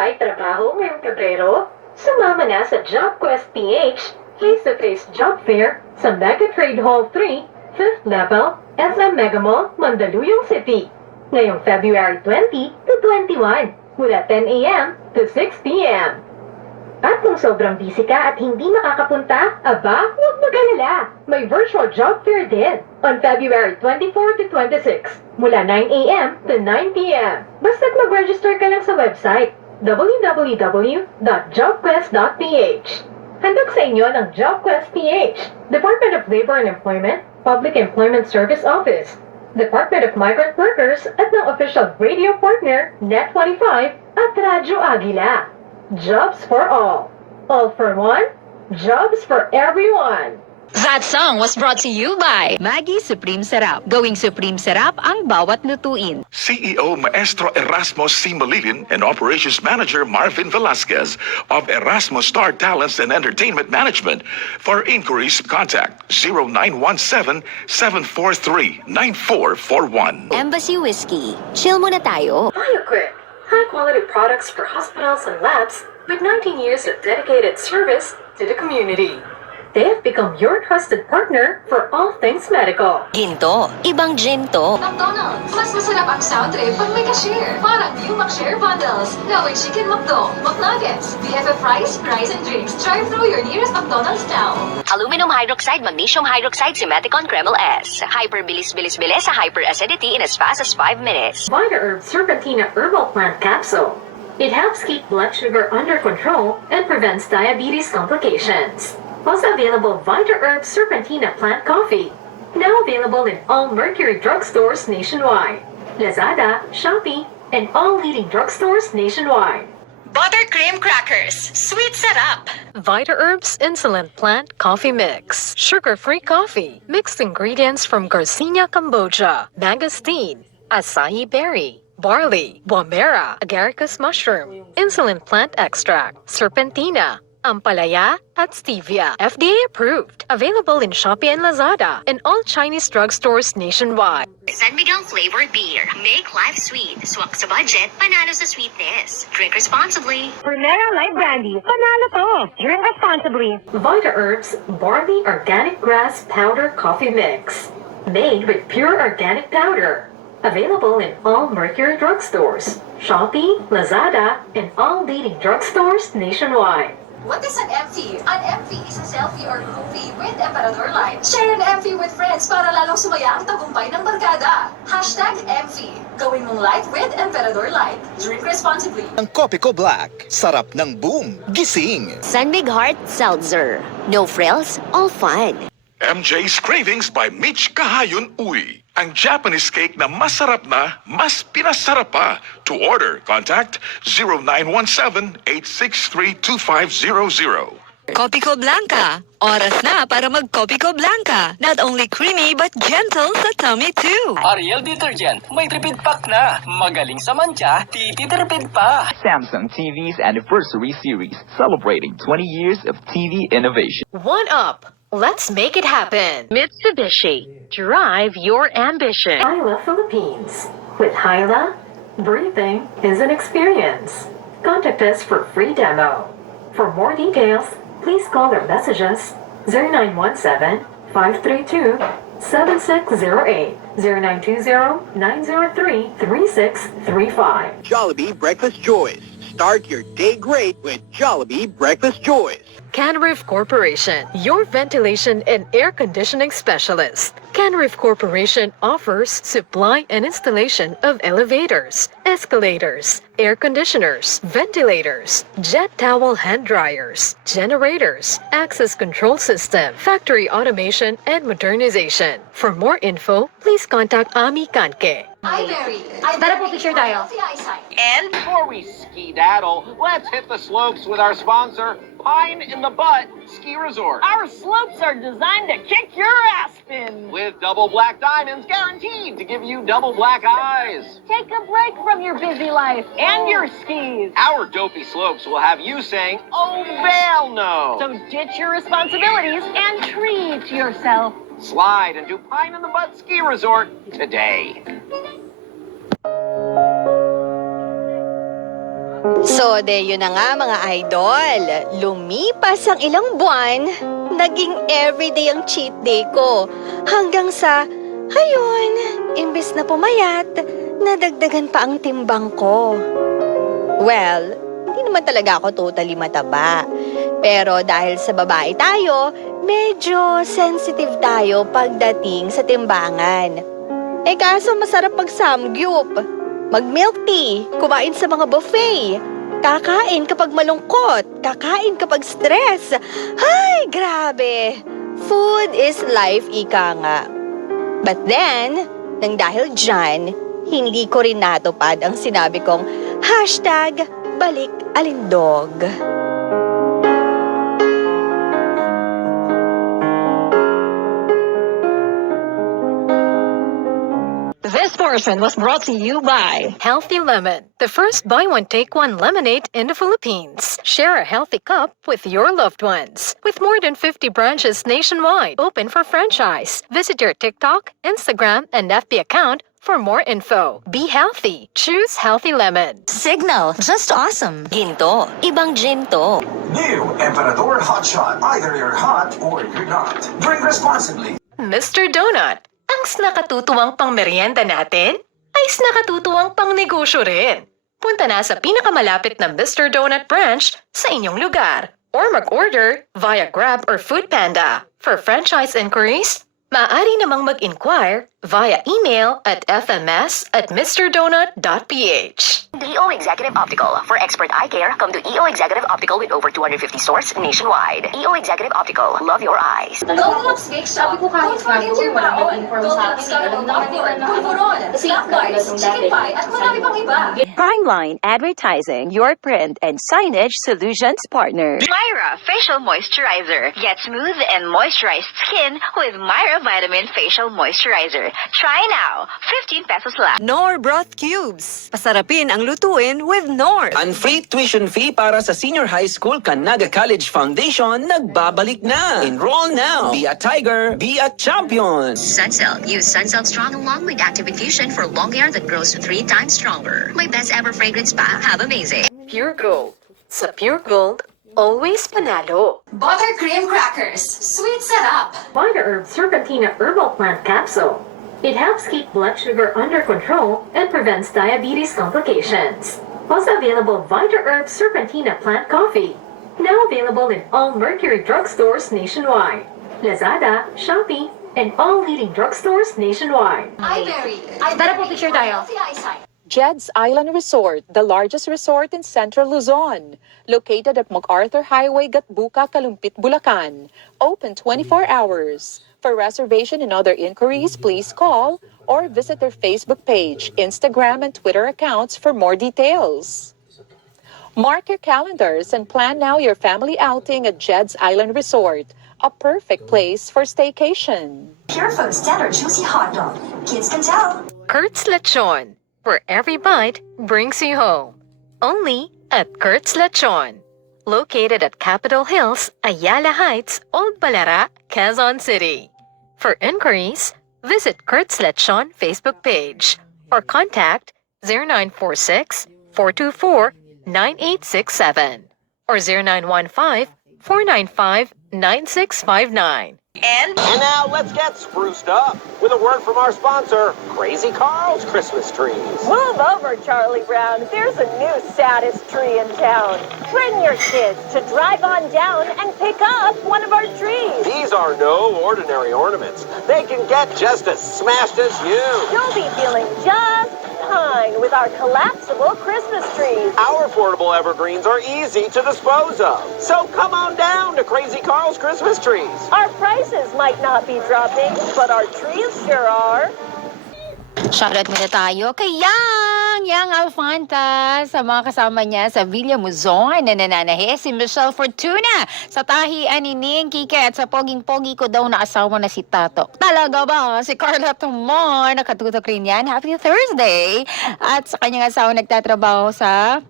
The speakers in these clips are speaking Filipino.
May trabaho ngayong Pebrero? Sumama na sa JobQuest PH face-to-face job fair sa Mega Trade Hall 3, 5th level, SM Mega Mall, Mandaluyong City. Ngayong February 20 to 21, mula 10 a.m. to 6 p.m. At kung sobrang busy ka at hindi makakapunta, aba, huwag mag-alala. May virtual job fair din on February 24 to 26, mula 9 a.m. to 9 p.m. Basta't mag-register ka lang sa website www.jobquest.ph. Handog sa inyo ng JobQuest PH, Department of Labor and Employment, Public Employment Service Office, Department of Migrant Workers at ng official radio partner Net25 at Radyo Agila. Jobs for all for one, jobs for everyone. That song was brought to you by Maggie Supreme Sarap. Gawing Supreme Sarap ang bawat lutuin. CEO Maestro Erasmo C. Malilin and Operations Manager Marvin Velasquez of Erasmo Star Talents and Entertainment Management. For inquiries, contact 0917-743-9441. Embassy Whiskey. Chill muna tayo. BioQuick, high-quality products for hospitals and labs with 19 years of dedicated service to the community. They have become your trusted partner for all things medical. Ginto. Ibang ginto. McDonald's. Mas masarap ang sound trip pag may cashier. Parang new McShare bundles. Now with Chicken McDo, McNuggets, BFF fries, and drinks. Drive through your nearest McDonald's now. Aluminum hydroxide, magnesium hydroxide, Simeticon Kreml S. Hyper-bilis-bilis-bilis sa hyper-acidity in as fast as 5 minutes. Vita Herb Serpentina Herbal Plant Capsule. It helps keep blood sugar under control and prevents diabetes complications. Also available Vita Herb Serpentina Plant Coffee. Now available in all Mercury drugstores nationwide. Lazada, Shopee, and all leading drugstores nationwide. Buttercream crackers. Sweet setup. Vita Herbs Insulin Plant Coffee Mix. Sugar-free coffee. Mixed ingredients from Garcinia, Cambodia, mangosteen, acai berry, barley, guamera, agaricus mushroom, insulin plant extract, serpentina, ampalaya, at stevia. FDA approved. Available in Shopee and Lazada and all Chinese drugstores nationwide. San Miguel flavored beer. Make life sweet. Swak sa budget, panalo sa sweetness. Drink responsibly. Primera Light Brandy. Panalo to. Drink responsibly. Vita Herbs Barley Organic Grass Powder Coffee Mix. Made with pure organic powder. Available in all Mercury drugstores, Shopee, Lazada, and all leading drugstores nationwide. What is an MV? An MV is a selfie or groupie with Emperador Light. Share an MV with friends para lalong sumaya ang tagumpay ng barkada. Hashtag MV. Gawin mong light with Emperador Light. Drink responsibly. Ang Kopi Ko Black, sarap ng boom, gising. San Mig Heart Seltzer. No frills, all fun. MJ's Cravings by Mitch Kahayon Uy. Ang Japanese cake na masarap na, mas pinasarap pa. To order, contact 0917-863-2500. Kopi Ko Blanca. Oras na para mag-Kopi Ko Blanca. Not only creamy but gentle sa tummy too. Ariel Detergent, may tripid pack na. Magaling sa mancha, tititripid pa. Samsung TV's anniversary series, celebrating 20 years of TV innovation. One up. Let's make it happen. Mitsubishi. Drive your ambition. Hyla Philippines. With Hyla, breathing is an experience. Contact us for free demo. For more details, please call or message us 0917-532-7608, 0920-903-3635. Jollibee Breakfast Joys. Start your day great with Jollibee Breakfast Joys. Canroof Corporation, your ventilation and air conditioning specialist. Canroof Corporation offers supply and installation of elevators, escalators, air conditioners, ventilators, jet towel hand dryers, generators, access control system, factory automation, and modernization. For more info, please contact Ami Kanke. iBerry. Tara po, picture tayo. And before we ski-daddle, let's hit the slopes with our sponsor, Pine in the Butt Ski Resort. Our slopes are designed to kick your ass in. With double black diamonds guaranteed to give you double black eyes. Take a break from your busy life and your skis. Our dopey slopes will have you saying, oh, hell no. So ditch your responsibilities and treat yourself. Slide into Pine in the Butt Ski Resort today. So, yun na nga mga idol. Lumipas ang ilang buwan, naging everyday ang cheat day ko. Hanggang sa, ayun, imbis na pumayat, nadagdagan pa ang timbang ko. Well, hindi naman talaga ako totally mataba. Pero dahil sa babae tayo, medyo sensitive tayo pagdating sa timbangan. Kaso masarap mag-samgyup, mag-milk tea, kumain sa mga buffet, kakain kapag malungkot, kakain kapag stress. Ay, grabe! Food is life, ika nga. But then, nang dahil dyan, hindi ko rin natupad ang sinabi kong #balik-alindog. This portion was brought to you by Healthy Lemon, the first buy one take one lemonade in the Philippines. Share a healthy cup with your loved ones. With more than 50 branches nationwide, open for franchise. Visit your TikTok, Instagram, and FB account for more info. Be healthy. Choose Healthy Lemon. Signal, just awesome. Ginto, ibang ginto. New Emperador Hot Shot. Either you're hot or you're not. Drink responsibly. Mr. Donut, ang nakatutuwang pang merienda natin ay nakatutuwang pang negosyo rin. Punta na sa pinakamalapit na Mr. Donut branch sa inyong lugar or mag-order via Grab or Foodpanda. For franchise inquiries, maaari namang mag-inquire via email at fms@mrdonut.ph. EO Executive Optical. For expert eye care, come to EO Executive Optical with over 250 stores nationwide. EO Executive Optical. Love your eyes. Goldilocks Bake Shop. Don't forget your baon. Goldilocks Caramel Popcorn, Pulveron, Snack Bites, Chicken Pie, at marami pang iba. Primeline Advertising, your print and signage solutions partner. Myra Facial Moisturizer. Get smooth and moisturized skin with Myra Vitamin Facial Moisturizer. Try now. 15 pesos lang. Knorr Broth Cubes. Pasarapin ang lutuin with Knorr. Ang free tuition fee para sa Senior High School Canaga College Foundation nagbabalik na. Enroll now. Be a Tiger. Be a Champion. Sunsilk. Use Sunsilk Strong along with active infusion for long hair that grows 3 times stronger. My best ever fragrance pa. Have amazing. Pure Gold. Sa Pure Gold, always panalo. Buttercream Crackers. Sweet setup. Vita Herb Serpentina Herbal Plant Capsule. It helps keep blood sugar under control and prevents diabetes complications. Also available Vita Herb Serpentina Plant Coffee. Now available in all Mercury drugstores nationwide. Lazada, Shopee, and all leading drugstores nationwide. iBerry. Tara po, picture tayo. Healthy eyesight. Jed's Island Resort, the largest resort in Central Luzon, located at MacArthur Highway, Gatbuca, Kalumpit, Bulacan. Open 24 hours. For reservation and other inquiries, please call or visit their Facebook page, Instagram, and Twitter accounts for more details. Mark your calendars and plan now your family outing at Jed's Island Resort, a perfect place for staycation. Pure Food Standard Juicy Hot Dog. Kids can tell. Kurt's Lechon, where every bite brings you home. Only at Kurt's Lechon. Located at Capitol Hills, Ayala Heights, Old Balara, Quezon City. For inquiries, visit Kurt's Lechon Facebook page or contact 0946-424-9867 or 0915-495-9659. And now let's get spruced up with a word from our sponsor, Crazy Carl's Christmas Trees. Move over, Charlie Brown. There's a new saddest tree in town. Bring your kids to drive on down and pick up one of our trees. These are no ordinary ornaments. They can get just as smashed as you. You'll be feeling just fine with our collapsible Christmas trees. Our affordable evergreens are easy to dispose of. So come on down to Crazy Carl's Christmas Trees. Our prices might not be dropping, but our trees sure are. Shoutout muna tayo kay Yang Alfanta sa mga kasama niya sa Villa Muzon na nananahe si Michelle Fortuna sa tahian ni Ning Kike at sa poging-pogi ko daw na asawa na si Tato. Talaga ba? Si Carla Tumor, nakatutok rin yan. Happy Thursday! At sa kanyang asawa nagtatrabaho sa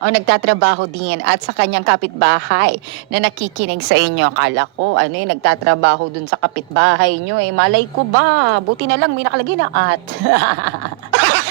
O nagtatrabaho din at sa kanyang kapitbahay na nakikinig sa inyo. Akala ko, nagtatrabaho dun sa kapitbahay nyo eh. Malay ko ba? Buti na lang may nakalagay na at.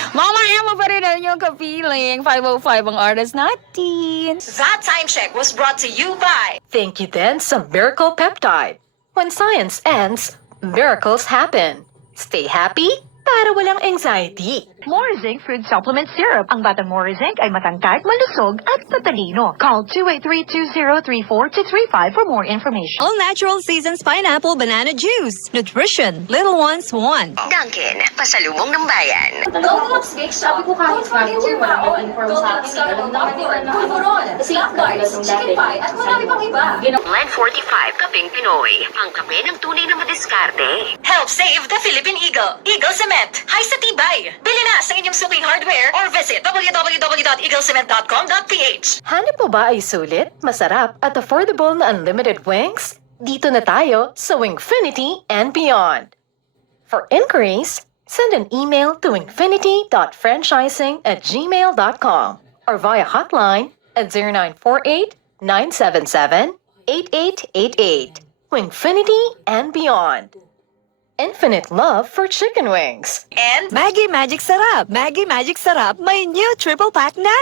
Mama Emma pa rin ang inyong ka-feeling. 5:05 ang oras natin. That time check was brought to you by Thank you then sa Miracle Peptide. When science ends, miracles happen. Stay happy para walang anxiety. Morizink Food Supplement Syrup. Ang batang Morizink ay matangkad, malusog at tatalino. Call 283-2034-235 for more information. All natural seasons pineapple banana juice. Nutrition. Little ones want. Dunkin, pasalubong ng bayan. Goldilocks Bake Shop. Don't forget your baon. Goldilocks Caramel Popcorn, Pulveron, Snack Bites, Chicken Pie, at marami pang iba. Blend 45 Kapeng Pinoy. Ang kape ng tunay na madiskarte. Help save the Philippine Eagle. Eagle Cement. High sa tibay. Bili na sa inyong suking hardware or visit www.eaglecement.com.ph. Hanap mo ba ay sulit, masarap at affordable na unlimited wings? Dito na tayo sa Wingfinity and beyond. For inquiries, send an email to wingfinity.franchising@gmail.com or via hotline at 0948-977-8888. Wingfinity and beyond. Infinite love for chicken wings. And Maggie Magic Sarap. Maggie Magic Sarap, may new triple pack na.